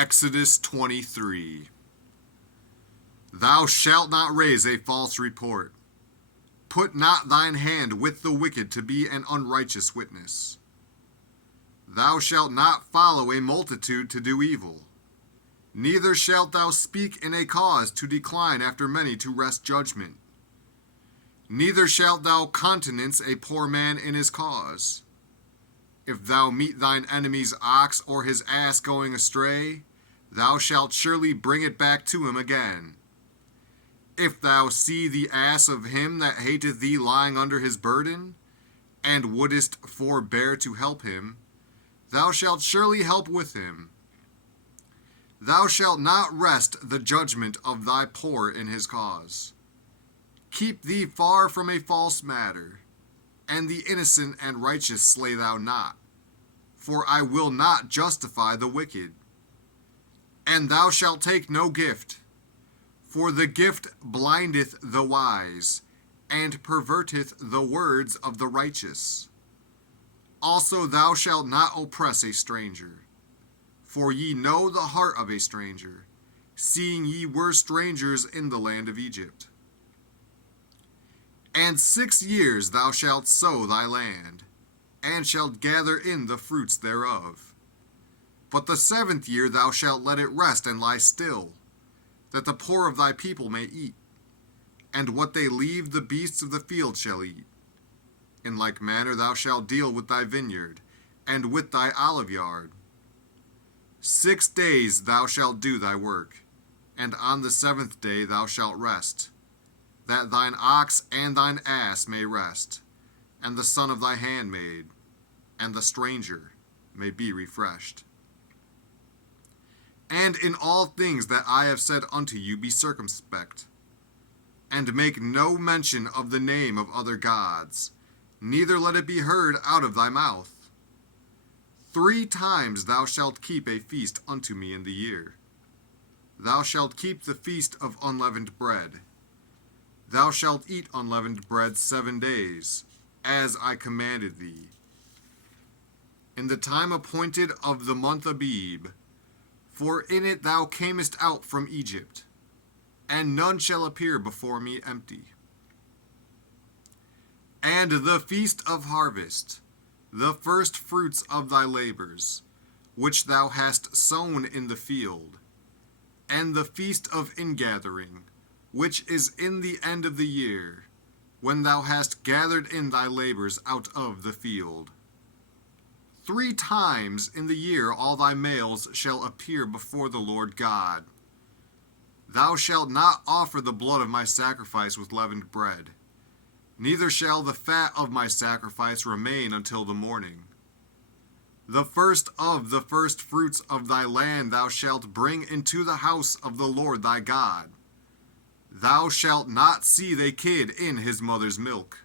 Exodus 23. Thou shalt not raise a false report. Put not thine hand with the wicked to be an unrighteous witness. Thou shalt not follow a multitude to do evil. Neither shalt thou speak in a cause to decline after many to wrest judgment. Neither shalt thou countenance a poor man in his cause. If thou meet thine enemy's ox or his ass going astray, thou shalt surely bring it back to him again. If thou see the ass of him that hateth thee lying under his burden, and wouldest forbear to help him, thou shalt surely help with him. Thou shalt not wrest the judgment of thy poor in his cause. Keep thee far from a false matter, and the innocent and righteous slay thou not, for I will not justify the wicked. And thou shalt take no gift, for the gift blindeth the wise, and perverteth the words of the righteous. Also thou shalt not oppress a stranger, for ye know the heart of a stranger, seeing ye were strangers in the land of Egypt. And 6 years thou shalt sow thy land, and shalt gather in the fruits thereof. But the 7th year thou shalt let it rest and lie still, that the poor of thy people may eat, and what they leave the beasts of the field shall eat. In like manner thou shalt deal with thy vineyard, and with thy olive yard. 6 days thou shalt do thy work, and on the 7th day thou shalt rest, that thine ox and thine ass may rest, and the son of thy handmaid, and the stranger may be refreshed. And in all things that I have said unto you be circumspect, and make no mention of the name of other gods, neither let it be heard out of thy mouth. 3 times thou shalt keep a feast unto me in the year. Thou shalt keep the feast of unleavened bread. Thou shalt eat unleavened bread 7 days, as I commanded thee. In the time appointed of the month Abib, for in it thou camest out from Egypt, and none shall appear before me empty. And the feast of harvest, the first fruits of thy labors, which thou hast sown in the field, and the feast of ingathering, which is in the end of the year, when thou hast gathered in thy labors out of the field. 3 times in the year all thy males shall appear before the Lord God. Thou shalt not offer the blood of my sacrifice with leavened bread, neither shall the fat of my sacrifice remain until the morning. The first of the first fruits of thy land thou shalt bring into the house of the Lord thy God. Thou shalt not seethe a kid in his mother's milk.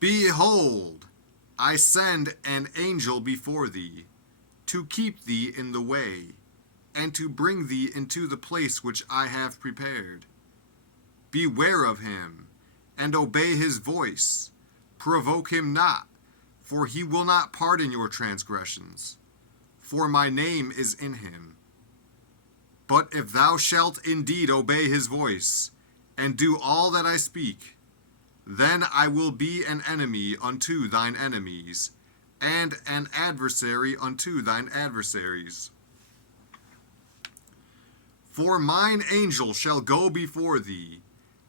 Behold, I send an angel before thee, to keep thee in the way, and to bring thee into the place which I have prepared. Beware of him, and obey his voice. Provoke him not, for he will not pardon your transgressions, for my name is in him. But if thou shalt indeed obey his voice, and do all that I speak, then I will be an enemy unto thine enemies, and an adversary unto thine adversaries. For mine angel shall go before thee,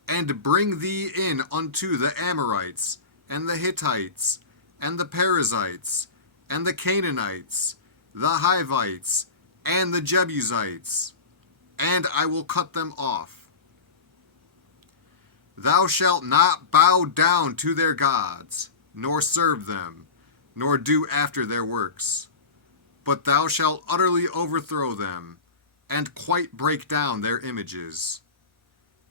and bring thee in unto the Amorites, and the Hittites, and the Perizzites, and the Canaanites, the Hivites, and the Jebusites, and I will cut them off. Thou shalt not bow down to their gods, nor serve them, nor do after their works, but thou shalt utterly overthrow them, and quite break down their images.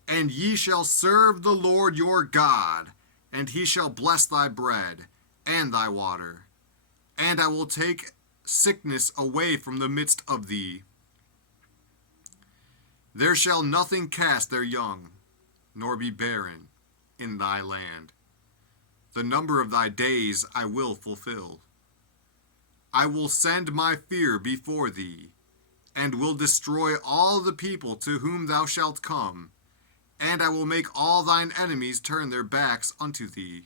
And ye shall serve the Lord your God, and he shall bless thy bread and thy water. And I will take sickness away from the midst of thee. There shall nothing cast their young, nor be barren in thy land. The number of thy days I will fulfill. I will send my fear before thee, and will destroy all the people to whom thou shalt come, and I will make all thine enemies turn their backs unto thee.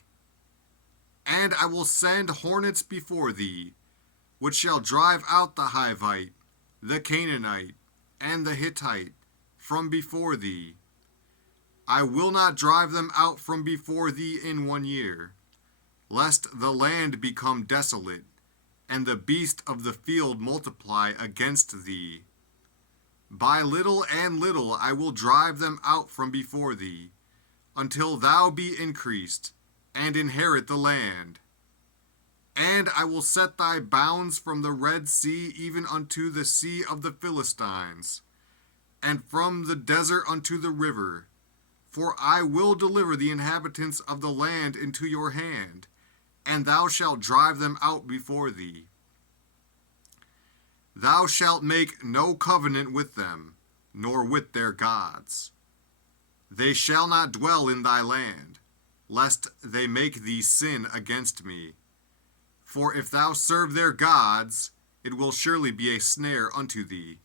And I will send hornets before thee, which shall drive out the Hivite, the Canaanite, and the Hittite from before thee. I will not drive them out from before thee in 1 year, lest the land become desolate, and the beast of the field multiply against thee. By little and little I will drive them out from before thee, until thou be increased, and inherit the land. And I will set thy bounds from the Red Sea even unto the sea of the Philistines, and from the desert unto the river. For I will deliver the inhabitants of the land into your hand, and thou shalt drive them out before thee. Thou shalt make no covenant with them, nor with their gods. They shall not dwell in thy land, lest they make thee sin against me. For if thou serve their gods, it will surely be a snare unto thee,